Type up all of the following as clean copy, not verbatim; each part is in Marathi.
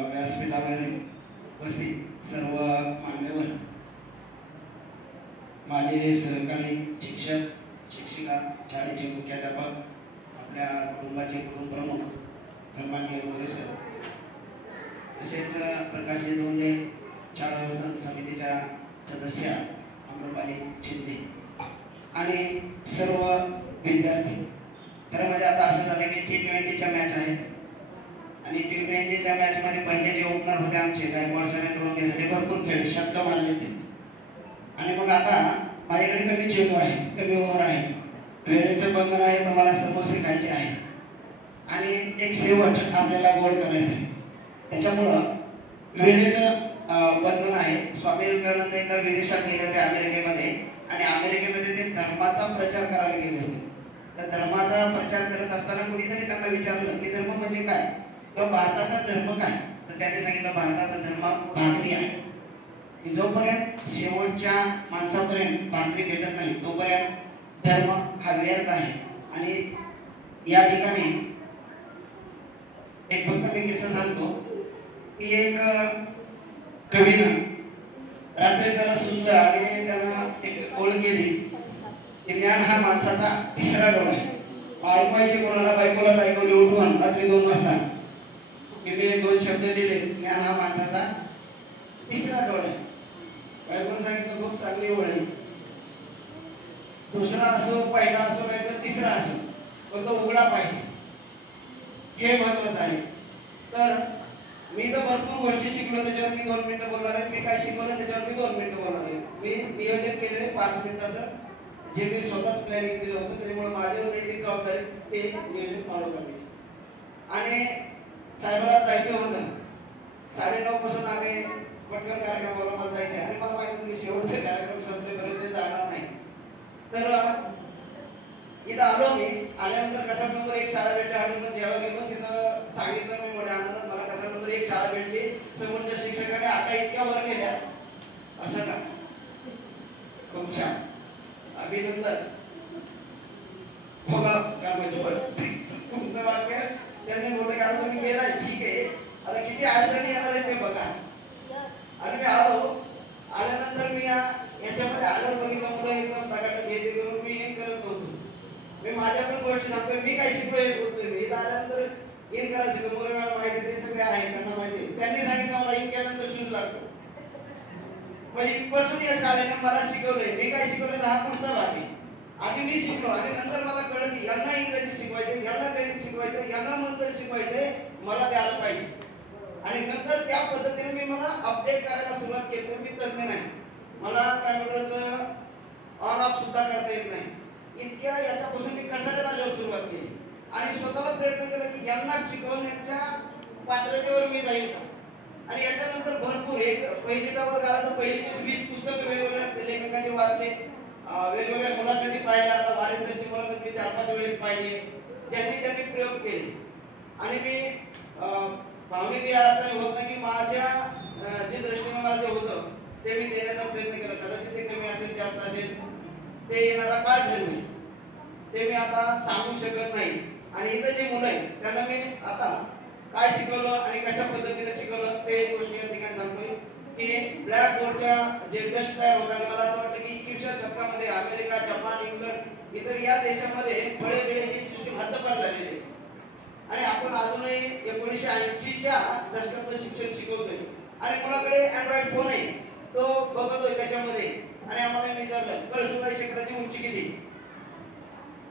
व्यासपीठावर उपस्थित सर्व मान्यवर, माझे सहकारी शिक्षक शिक्षिका, शाळेचे मुख्याध्यापक, आपल्या कुटुंबाचे कुटुंब प्रमुख सन्माननीय मोरे सर, तसेच प्रकाशजी दोंदे, शाळा व्यवस्थापन समितीच्या सदस्य अमृपाली शिंदे आणि सर्व विद्यार्थी. खरं म्हणजे आता असं झालं की T20च्या मॅच आहे आणि T20च्या मॅचमध्ये पहिले जे ओपनर होते आमचे गायकवाड सर आणि रोंगेसाठी भरपूर खेळ शब्द मारले ते. आणि मग आता माझ्याकडे कमी चेंडू आहे, कमी ओव्हर आहे, वेळेचं बंधन आहे, तर मला समोसे खायचे आहे आणि एक शेवट आपल्याला गोड करायचं आहे. त्याच्यामुळं वेळेचं बंधन आहे. स्वामी विवेकानंद एकदा विदेशात गेले होते अमेरिकेमध्ये आणि अमेरिकेमध्ये ते धर्माचा प्रचार करायला गेले होते. तर धर्माचा प्रचार करत असताना कोणीतरी त्यांना विचारलं की धर्म म्हणजे काय किंवा भारताचा धर्म काय, तर त्यांनी सांगितलं भारताचा धर्म भाकरी आहे. जोपर्यंत शेवटच्या माणसापर्यंत भाकरी भेटत नाही तोपर्यंत धर्म हा व्यर्थ आहे. आणि या ठिकाणी एक फक्त मी किस्सा सांगतो की एक कवीनं रात्री त्याला सुचलं आणि त्यानं एक ओळ केली की ज्ञान हा माणसाचा तिसरा डोळा आहे. ऐकवायचे कोणाला, बायकोलाच ऐकवले उठवून रात्री 2 वाजता की मी 2 शब्द दिले, ज्ञान हा माणसाचा तिसरा डोळा आहे. बायकोने सांगितलं खूप चांगली ओळ आहे, दुसरा असो, पहिला असो, नाही तर तिसरा असो, पण तो उघडा पाहिजे, हे महत्वाचं आहे. तर मी तर भरपूर गोष्टी शिकलो, त्याच्यावर मी 2 मिनिटं बोलणार आहे. मी काय शिकवलं त्याच्यावर मी 2 मिनिटं बोलणार आहे. मी नियोजन केलेले 5 मिनिटाचं, जे मी स्वतःच प्लॅनिंग दिलं होतं, त्याच्यामुळे माझ्यावर नैतिक जबाबदारी ते नियोजन फॉलो करायचे. आणि साहेबाला जायचं होतं 9:30 पासून आम्ही पटकन कार्यक्रमाला मला जायचं आणि मला माहिती होतं की शेवटचे कार्यक्रम संपलेपर्यंत जाणार नाही. तर इथं आलो. मी आल्यानंतर कसा नंबर 1 शाळा भेटली आणि मग जेव्हा गेलो तिथं सांगितलं मी मोठ्या आनंदात मला कसा नंबर 1 शाळा भेटली. समोरच्या शिक्षकाने आटा इतक्या वर गेल्या, असं का, खूप छान, अभिनंदन. बघा तुमचं वाक्य त्यांनी बोलले कारण तुम्ही गेलाय, ठीक आहे, आता किती अडचणी येणार आहे ते बघा. आणि मी आल्यानंतर मी याच्यामध्ये आल्यावर बघितलं मुलं एकदम टकाटक घेते करून मी इन करत नव्हतो. मी माझ्या पण गोष्टी सांगतोय, मी काय शिकलोय बोलतोय. मी इथं आल्यानंतर इन करायचं होतं, मुलं मला माहिती ते सगळे आहे, त्यांना माहिती. त्यांनी सांगितलं मला इन केल्यानंतर शूज लागतो. म्हणजे इथपासून या शाळेने मला शिकवलंय. मी काय शिकवलंय हा पुढचा भाग आहे. आधी मी शिकलो आणि नंतर मला कळलं की यांना इंग्रजी शिकवायचं, यांना गणित शिकवायचं, यांना मंत्र शिकवायचंय, मला ते आलं पाहिजे. आणि नंतर त्या पद्धतीने मी मला अपडेट करायला सुरुवात केली. मी तज्ञ नाही, मला कॉम्प्युटरचं ऑन ऑफ सुद्धा करता येत नाही. इतक्या याच्यापासून मी कसाऱ्यात आल्यावर सुरुवात केली आणि स्वतःला प्रयत्न केला की यांना शिकवण्याच्या पात्रतेवर मी जाईल का. आणि याच्यानंतर भरपूर एक पहिलीचा वर्ग आला तर पहिलीचे 20 पुस्तकं वेगवेगळ्या लेखकाचे वाचले, वेगवेगळ्या मुलाखती पाहिल्या. आता वारेसरची मुलाखत मी 4-5 वेळेस पाहिली, ज्यांनी प्रयोग केले. आणि मी भावनिक या अर्थाने होत नाही की माझ्या जे दृष्टीने मला जे होतं ते मी देण्याचा प्रयत्न केला. कदाचित ते कमी असेल, जास्त असेल, ते येणारा काळ ठरवेल, ते मी आता सांगू शकत नाही. आणि इथं जे मुलं आहेत त्यांना मी आता काय शिकवलं आणि कशा पद्धतीने शिकवलं ते गोष्टी या ठिकाणी सांगतोय की ब्लॅक बोर्डच्या जे डस्ट तयार होतात. मला असं वाटतं की 21व्या शतकामध्ये अमेरिका, जपान, इंग्लंड, इतर या देशामध्ये फळे बिळे ही सिस्टीम हद्दपार झालेली आहे. आणि आपण अजूनही 1980च्या दशकातलं शिक्षण शिकवतोय आणि मुलाकडे अँड्रॉइड फोन आहे, तो बघतोय त्याच्यामध्ये. आणि आम्हाला विचारलं कळसुबाई शिखराची उंची किती,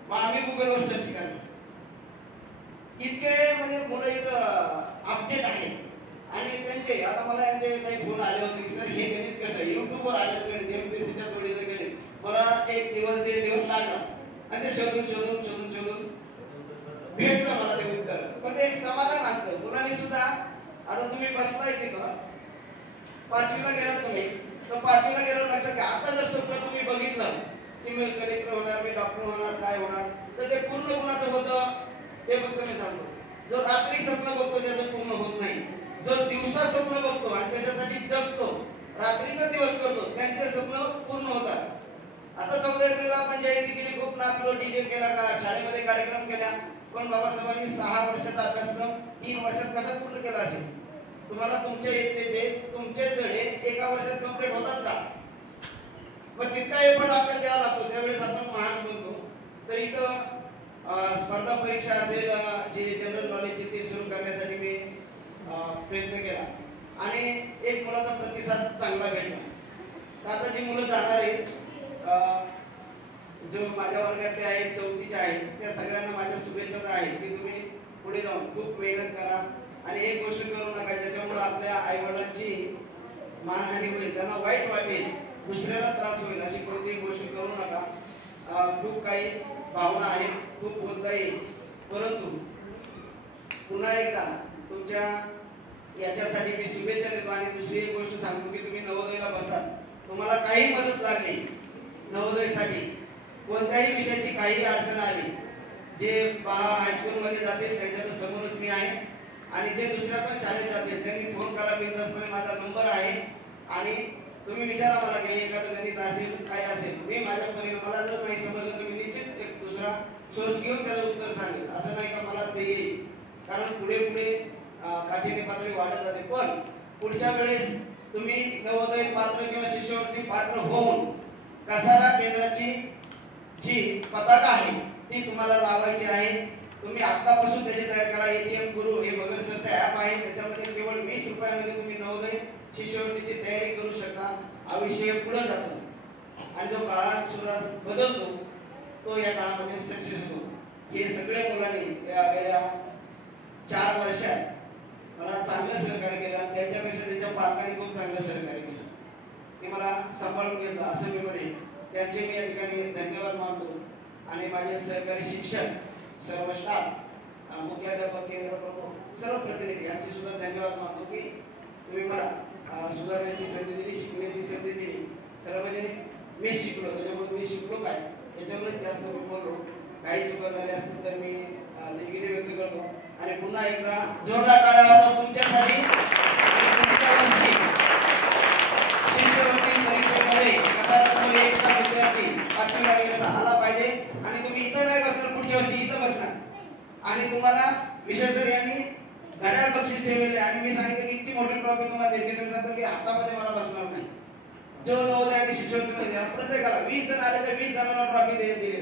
मग आम्ही गुगलवर सर्च करतो. इतके म्हणजे मुलं इथं अपडेट आहे. आणि त्यांचे आता मला यांचे काही फोन आले होते की सर हे गणित कसं, युट्यूबवर आले होते गणित, MPSCच्या थोडीचं गणित. मला 1 दिवस 1.5 दिवस लागला आणि ते शोधून भेटलं मला ते उत्तर. पण ते एक समाधान असतं मुलांनी सुद्धा. आता तुम्ही बसताय तिथं 5वीला गेलात तुम्ही, तर 5वीला गेल्यावर लक्षात घ्या, आता जर स्वप्न तुम्ही बघितलं की मी कलेक्टर होणार, मी डॉक्टर होणार, काय होणार, तर ते पूर्ण कोणाचं होतं ते फक्त मी सांगतो. जो रात्री स्वप्न बघतो त्याचं पूर्ण होत नाही. जो दिवसा स्वप्न बघतो आणि त्याच्यासाठी जगतो, रात्रीचा दिवस करतो, त्यांचे स्वप्न पूर्ण होतात. आता 14 एप्रिलला आपण जयंती केली, खूप नाचलो, डीजे केला, का शाळेमध्ये कार्यक्रम केला. पण बाबासाहेबांनी 6 वर्षाचा अभ्यासक्रम 3 वर्षात कसा पूर्ण केला असेल, तुम्हाला तुमचे धडे एका वर्षात कंप्लीट होतात का? मग तितका एफर्ट आपल्याला द्यावा लागतो, त्यावेळेस आपण महान बनतो. तर इथं स्पर्धा परीक्षा असेल, जे जनरल नॉलेजचे ते सुरू करण्यासाठी मी प्रयत्न केला आणि एक मुलाचा प्रतिसाद चांगला भेटला. तर आता जी मुलं जाणार आहेत, जो माझ्या वर्गातले आहेत, 4थीचे आहेत, त्या सगळ्यांना माझ्या शुभेच्छा आहेत की तुम्ही पुढे जाऊन खूप मेहनत करा आणि एक गोष्ट करू नका ज्याच्यामुळे आपल्या आई वडिलांची मानहानी होईल, त्यांना वाईट वाटेल, दुसऱ्याला त्रास होईल, अशी कोणतीही गोष्ट करू नका. खूप काही भावना आहेत, खूप बोलता येईल, परंतु पुन्हा एकदा तुमच्या याच्यासाठी मी शुभेच्छा देतो. आणि दुसरी एक गोष्ट सांगतो की तुम्ही नवोदयला बसतात, तुम्हाला काही मदत लागली नवोदयसाठी, कोणत्याही विषयाची काही अडचण आली, जे हायस्कूल मध्ये जाते त्यांच्या समोरच मी आहे आणि जे दुसऱ्या पण शाळेत जाते त्यांनी फोन करा, बिनधास्तपणे माझा नंबर आहे आणि तुम्ही विचारा मला की एखादं गणित असेल काय असेल, मी माझ्या परीने मला जर नाही समजलं तर मी निश्चित एक दुसरा सोर्स घेऊन त्याला उत्तर सांगेल. असं नाही का मला ते येईल, कारण पुढे पुढे काठीने पातळी वाढत जाते. पण पुढच्या वेळेस तुम्ही नवोदय पात्र किंवा शिष्यवृत्ती पात्र होऊन कसारा केंद्राची जी पताका आहे ती तुम्हाला लावायची आहे. तुम्ही आतापासून त्याची तयारी करा. एटीएम गुरु हे बगर सरचं ऍप आहे, त्याच्यामध्ये केवळ 20 रुपयामध्ये तुम्ही नवोदय शिष्यवृत्तीची तयारी करू शकता. हा विषय पुढे जातो आणि जो काळात सुद्धा बदलतो तो या काळामध्ये सक्सेस होतो. हे सगळे मुलांनी गेल्या 4 वर्षात मला चांगलं सहकार्य केलं, त्याच्यापेक्षा त्यांच्या पालकांनी खूप चांगलं सहकार्य केलं. ते मला सांभाळून घेतलं असं मी म्हणेन. त्यांचे मी या ठिकाणी धन्यवाद मानतो आणि माझे सहकारी शिक्षक, सर्व स्टाफ, मुख्याध्यापक, केंद्र प्रमुख, सर्व प्रतिनिधी यांचे सुद्धा धन्यवाद मानतो की तुम्ही मला सुधारण्याची संधी दिली, शिकण्याची संधी दिली. खरं म्हणजे मी शिकलो, त्याच्यामुळे मी शिकलो काय याच्यामुळे जास्त मी बोललो. काही चुका झाल्या असतील तर मी दिलगिरी व्यक्त करतो आणि पुन्हा एकदा जोरदार टाळ्या वाजवा तुमच्यासाठी. शिष्यवृत्ती परीक्षेमध्ये कसारा एकटा विद्यार्थी 5वी गेलेला आला पाहिजे आणि तुम्ही इथं नाही बसणार, पुढच्या वर्षी इथं बसणार आणि तुम्हाला विषय सर यांनी घड्याळ बक्षीस ठेवलेले आणि मी सांगितलं की इतकी मोठी ट्रॉफी तुम्हाला देते, तुम्ही सांगता की हातामध्ये मला बसणार नाही. जो नवोदय आणि शिष्यवृत्ती प्रत्येकाला 20 जण आले तर 20 जणांना ट्रॉफी दिलेली.